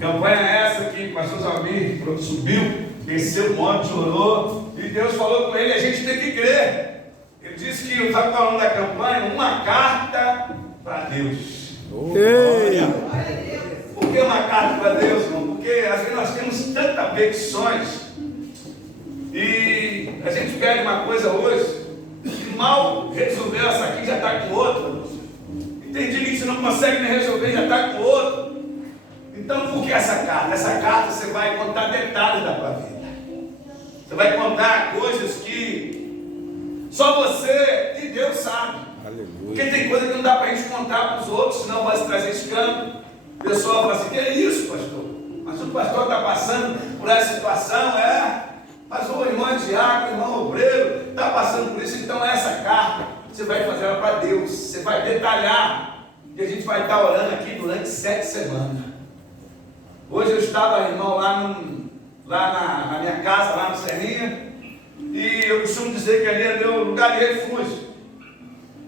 Campanha é essa que o pastor Zalmir subiu, desceu o monte, orou, e Deus falou com ele, a gente tem que crer. Ele disse que, estava falando da campanha, uma carta para Deus. Por que uma carta para Deus, irmão? Porque às vezes nós temos tantas petições e a gente pede uma coisa hoje e mal resolveu essa aqui, já está com outra. E tem dia que você não consegue nem resolver, já está com outra. Então por que essa carta? Essa carta você vai contar detalhes da tua vida. Você vai contar coisas que só você e Deus sabe. Porque tem coisa que não dá para a gente contar para os outros, senão vai se trazer escândalo. O pessoal fala assim, que é isso, pastor? Mas o pastor está passando por essa situação, mas o irmão é diácono, o irmão obreiro, está passando por isso, então essa carta, você vai fazer ela para Deus, você vai detalhar, e a gente vai estar orando aqui durante 7 semanas. Hoje eu estava, irmão, lá na minha casa, lá no Serrinha, e eu costumo dizer que ali é meu lugar de refúgio.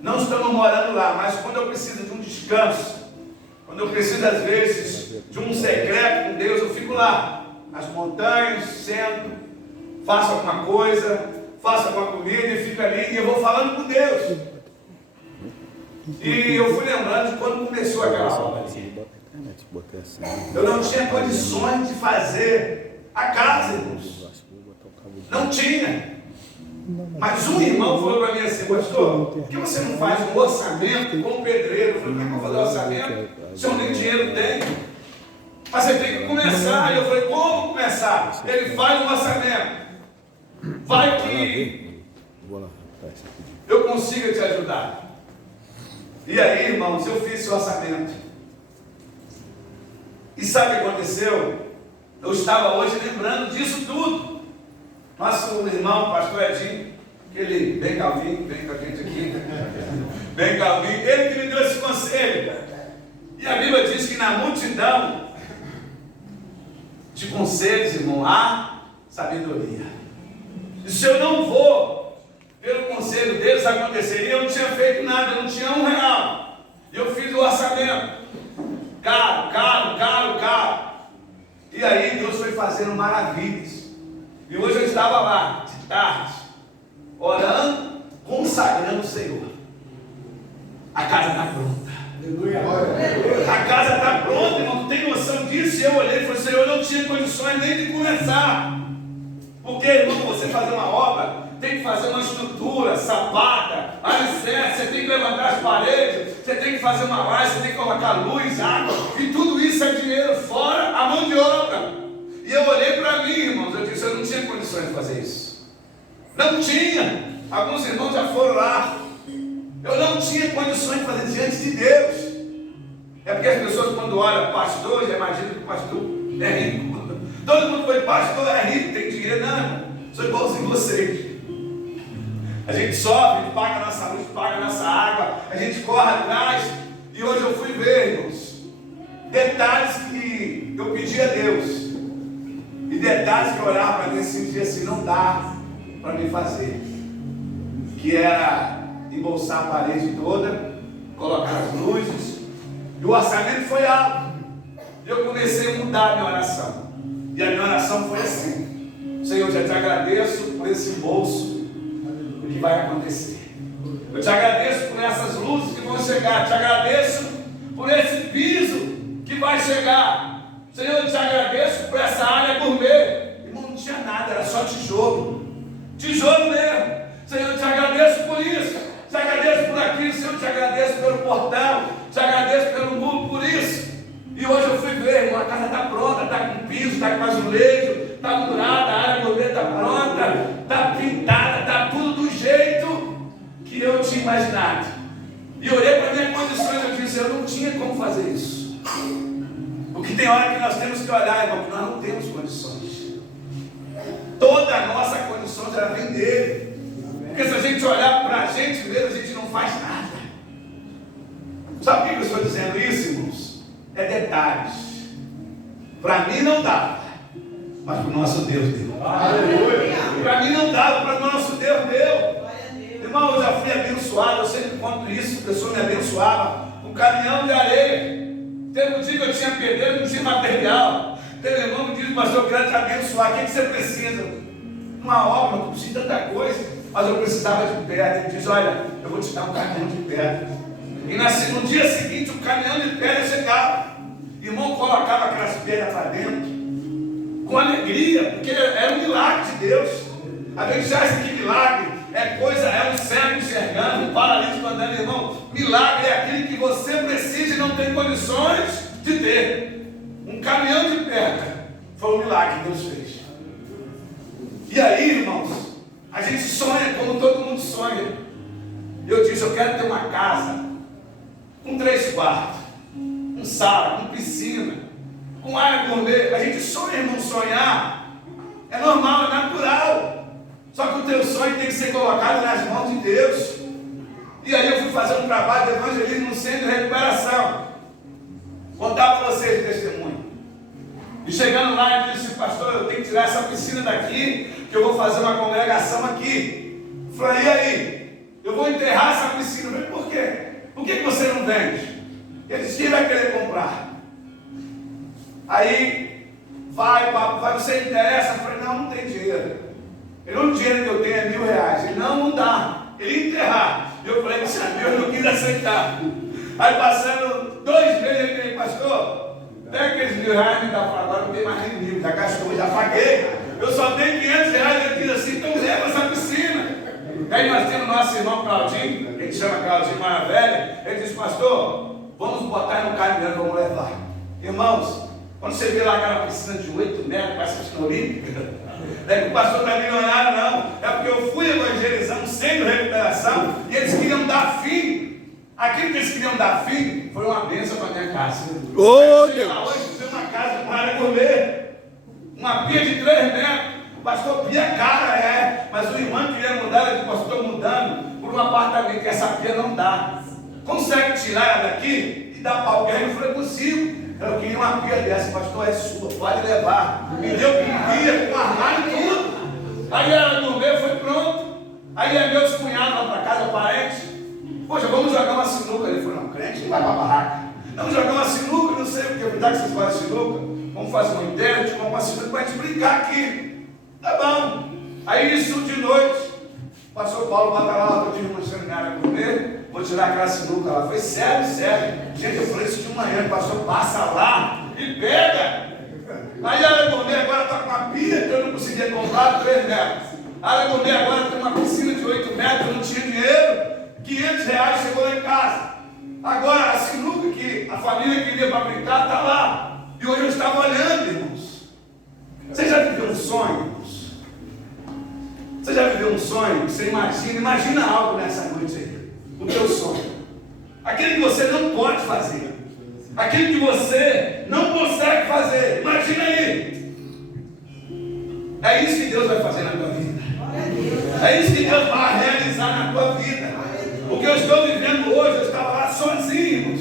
Não estamos morando lá, mas quando eu preciso de um descanso, quando eu preciso às vezes de um secreto com Deus, eu fico lá, nas montanhas, sento, faço alguma coisa, faço alguma comida e fico ali e eu vou falando com Deus. E eu fui lembrando de quando começou aquela obra. Eu não tinha condições de fazer a casa, irmãos. Não tinha. Mas um irmão falou para mim assim, pastor, por que você não faz um orçamento com o pedreiro? Eu falei, como é que eu vou fazer orçamento? Se eu nem dinheiro tenho. Mas você tem que começar. E eu falei, como começar? Ele faz um orçamento. Vai que eu consiga te ajudar. E aí, irmãos, eu fiz esse orçamento. E sabe o que aconteceu? Eu estava hoje lembrando disso tudo. Nosso irmão, pastor Edinho, aquele bem calvinho, vem com a gente aqui, bem calvinho, ele que me deu esse conselho. E a Bíblia diz que na multidão de conselhos, irmão, há sabedoria. E se eu não vou pelo conselho deles, aconteceria, eu não tinha feito nada, eu não tinha R$1. E eu fiz o orçamento. Caro. E aí Deus foi fazendo maravilhas. E hoje eu estava lá, de tarde, orando, consagrando o Senhor. A casa está pronta. Aleluia. A casa está pronta, irmão, não tem noção disso. E eu olhei e falei, Senhor, eu não tinha condições nem de começar. Porque, irmão, você fazer uma obra, tem que fazer uma estrutura, sapata, alicerce, você tem que levantar as paredes, você tem que fazer uma laje, você tem que colocar luz, água, e tudo isso é dinheiro, fora a mão de obra. E eu olhei para mim, irmãos, eu disse, eu não tinha condições de fazer isso. Não tinha. Alguns irmãos já foram lá. Eu não tinha condições de fazer diante de Deus. É porque as pessoas quando olham pastor, já imaginam que o pastor é rico. Todo mundo foi pastor, é rico, tem dinheiro. Não, irmão, sou igualzinho vocês. A gente sobe, paga a nossa luz, paga a nossa água, a gente corre atrás. E hoje eu fui ver, irmãos, detalhes que eu pedi a Deus. E detalhes que eu olhava para mim assim, dia assim, não dá para mim fazer. Que era embolsar a parede toda, colocar as luzes. E o orçamento foi alto. E eu comecei a mudar a minha oração. E a minha oração foi assim: Senhor, eu já te agradeço por esse bolso, o que vai acontecer. Eu te agradeço por essas luzes que vão chegar. Te agradeço por esse piso que vai chegar. Senhor, eu te agradeço por essa área gourmet. Irmão, não tinha nada, era só tijolo. Tijolo mesmo. Senhor, eu te agradeço por isso. Te agradeço por aquilo. Senhor, eu te agradeço pelo portão. Te agradeço pelo muro, por isso. E hoje eu fui ver, irmão, a casa está pronta, está com piso, está com azulejo, está murada, a área gourmet está pronta, está pintada, está tudo do jeito que eu tinha imaginado. E olhei para minhas condições, eu disse, eu não tinha como fazer isso. Porque tem hora que nós temos que olhar, irmão, que nós não temos condições. Toda a nossa condição já vem dele. Porque se a gente olhar para a gente mesmo, a gente não faz nada. Sabe por que eu estou dizendo isso, irmãos? É detalhes. Para mim não dava, mas para o nosso Deus deu. Para mim não dava, para o nosso Deus deu. Irmão, eu já fui abençoado, eu sempre conto isso, a pessoa me abençoava, um caminhão de areia. Teve um dia que eu tinha pedreiro, não tinha material. Teve um irmão que disse, pastor, eu quero te abençoar. O que você precisa? Uma obra, eu preciso de tanta coisa. Mas eu precisava de pedra. Ele diz, olha, eu vou te dar um caminhão de pedra. E no dia seguinte, o caminhão de pedra chegava. O irmão colocava aquelas pedras para dentro, com alegria, porque era um milagre de Deus. A gente acha que milagre é um cego enxergando, um paralítico andando, irmão. Milagre é aquele que você precisa e não tem condições de ter. Um caminhão de pedra foi um milagre que Deus fez. E aí, irmãos, a gente sonha como todo mundo sonha. Eu disse, eu quero ter uma casa com 3 quartos, com sala, com piscina, com área gourmet. A gente sonha, irmão, sonhar é normal, é natural. Só que o teu sonho tem que ser colocado nas mãos de Deus. E aí eu fui fazer um trabalho de evangelismo no centro de recuperação. Contar para vocês o testemunho. E chegando lá, ele disse, pastor, eu tenho que tirar essa piscina daqui, que eu vou fazer uma congregação aqui. Eu falei, e aí? Eu vou enterrar essa piscina. Eu falei, por quê? Por que você não vende? Ele disse, quem vai querer comprar? Aí, vai, você interessa? Eu falei, não tem dinheiro. Ele, o dinheiro que eu tenho é R$1.000. Ele, não dá. Ele enterrar. Eu falei, Deus não quis aceitar. Aí passando 2 meses, ele disse, pastor, pega aqueles R$1.000 e me dá. Agora não tem mais nem 1.000, já gastou, já paguei. Eu só tenho R$500. Ele diz assim, então leva essa piscina. Aí nós temos nosso irmão Claudinho, que a gente chama Claudinho Maravilha. Ele disse, pastor, vamos botar no caminhão, vamos levar. Irmãos, quando você vê lá aquela piscina de 8 metros, parece piscina olímpica, não é que o pastor está milionário, não. É porque eu fui evangelizando sem recuperação e eles queriam dar fim. Aquilo que eles queriam dar fim foi uma bênção para a minha casa. Oh, Deus! Hoje tem uma casa para comer, uma pia de 3 metros. Pastor, pia cara, mas o irmão queria mudar, ele disse, pastor, estou mudando por um apartamento, que essa pia não dá. Consegue tirar ela daqui e dar para alguém? Eu falei, consigo. Eu queria uma pia dessa, pastor, é sua, pode levar. Me deu pia, com armário e tudo. Aí ela no meio foi pronto. Aí meus cunhados lá para casa, parentes. Poxa, vamos jogar uma sinuca. Ele falou, não, crente não vai para barraca. Vamos jogar uma sinuca, não sei porque, apesar que vocês fazem sinuca, vamos fazer uma ideia, tipo uma sinuca para a gente brincar aqui. Tá bom. Aí isso de noite, o pastor Paulo bota lá, eu tive uma seminária a comer, vou tirar aquela sinuca lá. Foi sério. Gente, eu falei isso de manhã, o pastor passa lá e pega. Aí a Gourmet agora está com uma pia que eu não conseguia comprar, 3 metros. A Gourmet agora tem uma piscina de 8 metros, eu não tinha dinheiro, R$500 chegou lá em casa. Agora a sinuca que a família queria para brincar está lá. E hoje eu estava olhando, irmãos. Você já viveu um sonho, irmãos? Você já viveu um sonho? Você imagina algo nessa noite aí. O teu sonho. Aquele que você não pode fazer. Aquele que você não consegue fazer. Imagina aí. É isso que Deus vai fazer na tua vida. É isso que Deus vai realizar na tua vida. O que eu estou vivendo hoje, eu estava lá sozinho.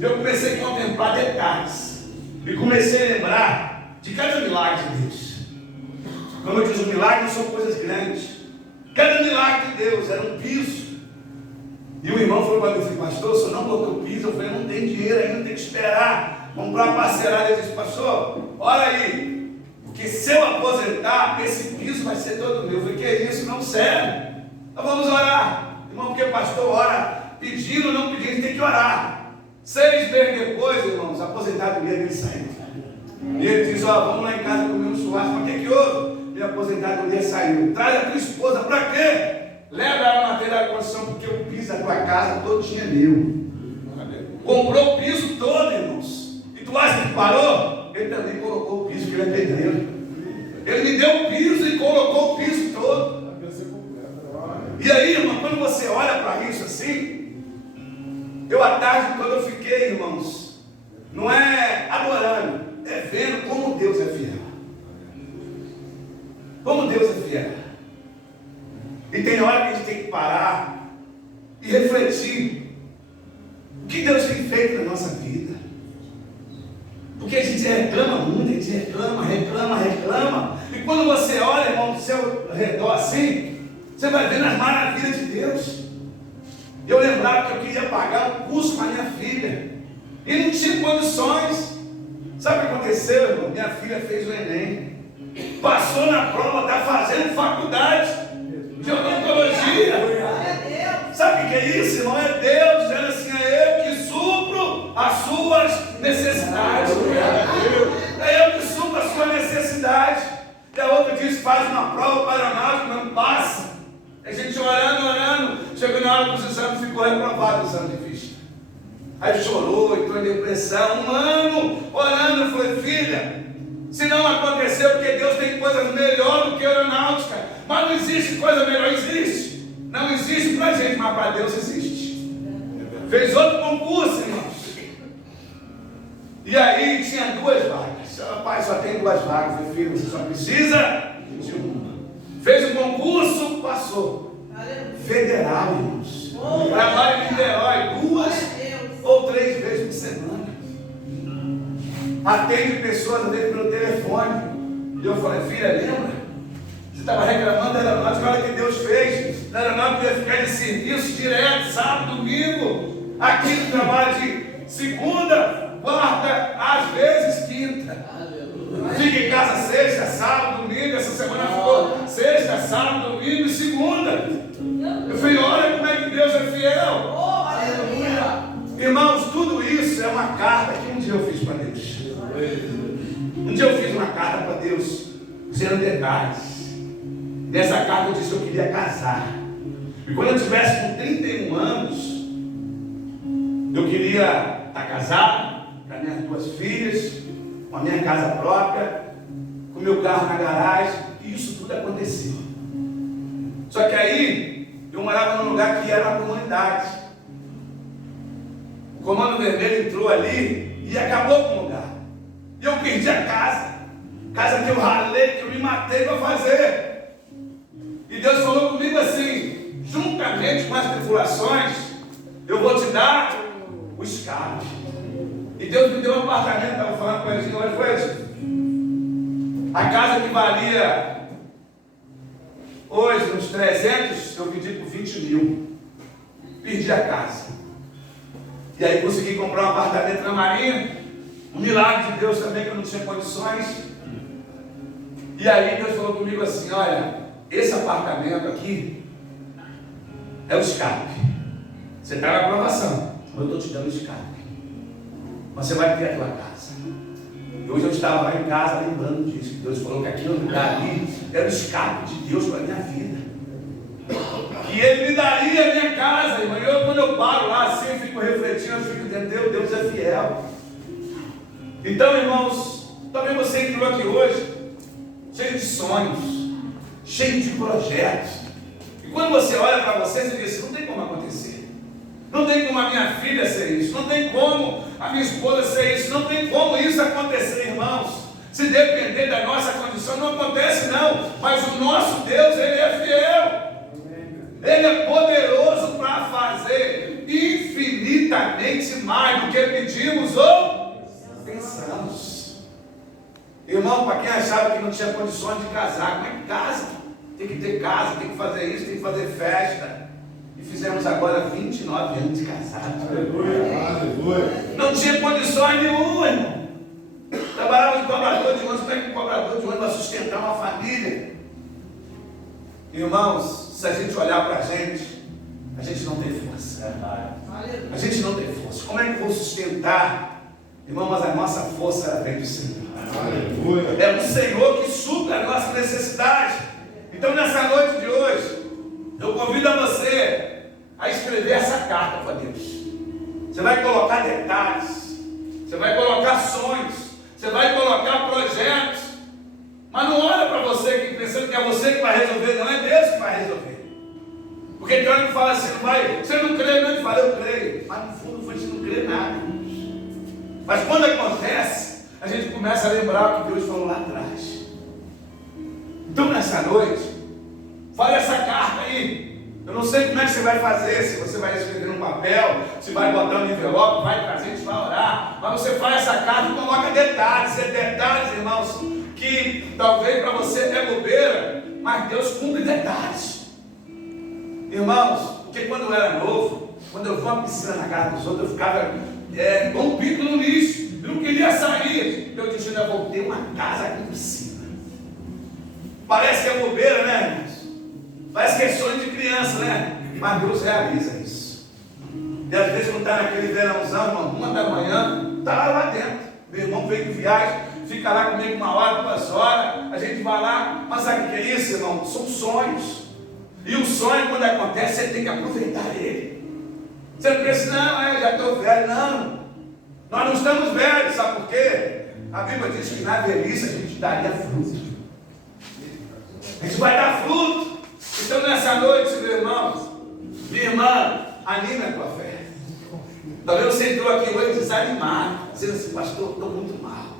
Eu comecei a contemplar detalhes. E comecei a lembrar de cada milagre de Deus. Como eu disse, os milagres são coisas grandes. Cada milagre de Deus era um piso. E o irmão falou para mim, pastor, o senhor não botou o piso? Eu falei, não tem dinheiro ainda, tem que esperar. Comprar uma parcelada. Ele disse, pastor, olha aí, porque se eu aposentar, esse piso vai ser todo meu. Eu falei, que é isso? Não serve. Então vamos orar. Irmão, porque o pastor ora, pedindo ou não pedindo, tem que orar. 6 meses depois, irmãos, a aposentadoria dele saiu. E ele diz, vamos lá em casa comer um churrasco. Mas o que houve? Minha aposentadoria saiu. Traz a tua esposa, para quê? Leva ela a material de construção, porque o piso da tua casa todo tinha meu. Comprou o piso todo, irmãos. E tu acha que parou? Ele também colocou o piso, porque ele é pedreiro. Ele me deu o piso e colocou o piso todo. E aí, irmão, quando você olha para isso assim, eu a tarde toda eu fiquei, irmãos, não é adorando, é vendo como Deus é fiel. Como Deus é fiel. E tem hora que a gente tem que parar e refletir o que Deus tem feito na nossa vida. Porque a gente reclama muito, a gente reclama. E quando você olha, irmão, do seu redor assim, você vai ver as maravilhas de Deus. Eu lembrava que eu queria pagar o curso para minha filha. E não tinha condições. Sabe o que aconteceu, irmão? Minha filha fez o Enem. Passou na prova, está fazendo faculdade de odontologia. Sabe o que é isso, irmão? É Deus dizendo assim: é eu que supro as suas necessidades. É eu que supro a sua necessidade. E a outra diz: faz uma prova para aeronáutica, não passa. A gente orando. Chegou na hora dos exames, ficou reprovado o exame de vista. Aí chorou, entrou em depressão. Um ano orando. Eu falei: filha, se não aconteceu, porque Deus tem coisas melhores do que aeronáutica. Mas não existe coisa melhor, existe. Não existe para a gente, mas para Deus existe. Fez outro concurso, irmãos. E aí tinha 2 vagas. Pai, só tem 2 vagas. Eu falei: filho, você só precisa de uma. Fez um concurso, passou. Federal, irmãos. Trabalho em Niterói 2 ou 3 vezes por semana. Atende pessoas dentro pelo telefone. E eu falei: filha, lembra? Você estava reclamando da aeronáutica, olha o que Deus fez. Na aeronáutica ia ficar de serviço direto, sábado, domingo. Aqui no trabalho de segunda, quarta, às vezes quinta. Fica em casa sexta, sábado, domingo. Essa semana ficou sexta, sábado, domingo e segunda. Eu falei: olha como é que Deus é fiel. Irmãos, tudo isso é uma carta que um dia eu fiz para Deus. Um dia eu fiz uma carta para Deus, dizendo detalhes. Nessa carta eu disse que eu queria casar. E quando eu tivesse com 31 anos, eu queria estar casado, com as minhas 2 filhas, com a minha casa própria, com o meu carro na garagem. E isso tudo aconteceu. Só que aí eu morava num lugar que era uma comunidade. O Comando Vermelho entrou ali e acabou com o lugar. E eu perdi a casa. Casa que eu ralei, que eu me matei para fazer. E Deus falou comigo assim: juntamente com as tribulações, eu vou te dar o escape. E Deus me deu um apartamento. Estava falando com ele, olha, foi assim. A casa que valia hoje uns 300, eu vendi por 20 mil. Perdi a casa. E aí consegui comprar um apartamento na Marinha. Um milagre de Deus também, que eu não tinha condições. E aí Deus falou comigo assim: olha, esse apartamento aqui é o escape. Você está na aprovação, mas eu estou te dando o escape. Você vai ter a tua casa. E hoje eu estava lá em casa lembrando disso, que Deus falou que aquele lugar ali era o escape de Deus para a minha vida. Que Ele me daria a minha casa, irmão. Quando eu paro lá assim, eu fico refletindo, eu fico entendendo, Deus é fiel. Então, irmãos, talvez você entrou aqui hoje cheio de sonhos, cheio de projetos. E quando você olha para você diz: não tem como acontecer. Não tem como a minha filha ser isso. Não tem como a minha esposa ser isso. Não tem como isso acontecer, irmãos. Se depender da nossa condição, não acontece não. Mas o nosso Deus, Ele é fiel. Ele é poderoso para fazer infinitamente mais do que pedimos ou pensamos. Irmão, para quem achava que não tinha condições de casar, como é que casa? Tem que ter casa, tem que fazer isso, tem que fazer festa. E fizemos agora 29 anos de casados. Aleluia. Não tinha condições nenhuma, irmão. Trabalhava de cobrador de ônibus. Como é que um cobrador de ônibus vai sustentar uma família? Irmãos, se a gente olhar para a gente não tem força. A gente não tem força. Como é que eu vou sustentar? Irmão, mas a nossa força vem do Senhor. Aleluia. É o Senhor que supre a nossa necessidade. Então, nessa noite de hoje, eu convido a você a escrever essa carta para Deus. Você vai colocar detalhes, você vai colocar sonhos, você vai colocar projetos. Mas não olha para você aqui pensando que é você que vai resolver, não é Deus que vai resolver. Porque tem hora que fala assim: não vai, você não crê, não? Ele fala: eu creio. Mas no fundo você não crê nada. Mas quando acontece, a gente começa a lembrar o que Deus falou lá atrás. Então, nessa noite, fale essa carta aí. Eu não sei como é que você vai fazer, se você vai escrever num papel, se vai botar no envelope, vai trazer, a gente vai orar. Mas você faz essa carta e coloca detalhes. É detalhes, irmãos, que talvez para você é bobeira, mas Deus cumpre detalhes. Irmãos, porque quando eu era novo, quando eu vou à piscina na casa dos outros, eu ficava com um pinto no lixo, eu não queria sair. Eu disse, ainda vou ter uma casa aqui por cima. Parece que é bobeira, né, irmãos? Parece que é sonho de criança, né? Mas Deus realiza isso. E às vezes, quando está naquele verãozão, irmão, 1 da manhã, está lá dentro. Meu irmão veio de viagem, fica lá comigo 1 hora, 2 horas, a gente vai lá. Mas sabe o que é isso, irmão? São sonhos. E o sonho, quando acontece, você tem que aproveitar ele. Você não pensa, não, eu já estou velho. Não, nós não estamos velhos, sabe por quê? A Bíblia diz que na velhice a gente daria fruto. A gente vai dar fruto. Então nessa noite, meu irmão, minha irmã, anime a tua fé. Talvez você entrou aqui hoje desanimado, dizendo assim, pastor, estou muito mal.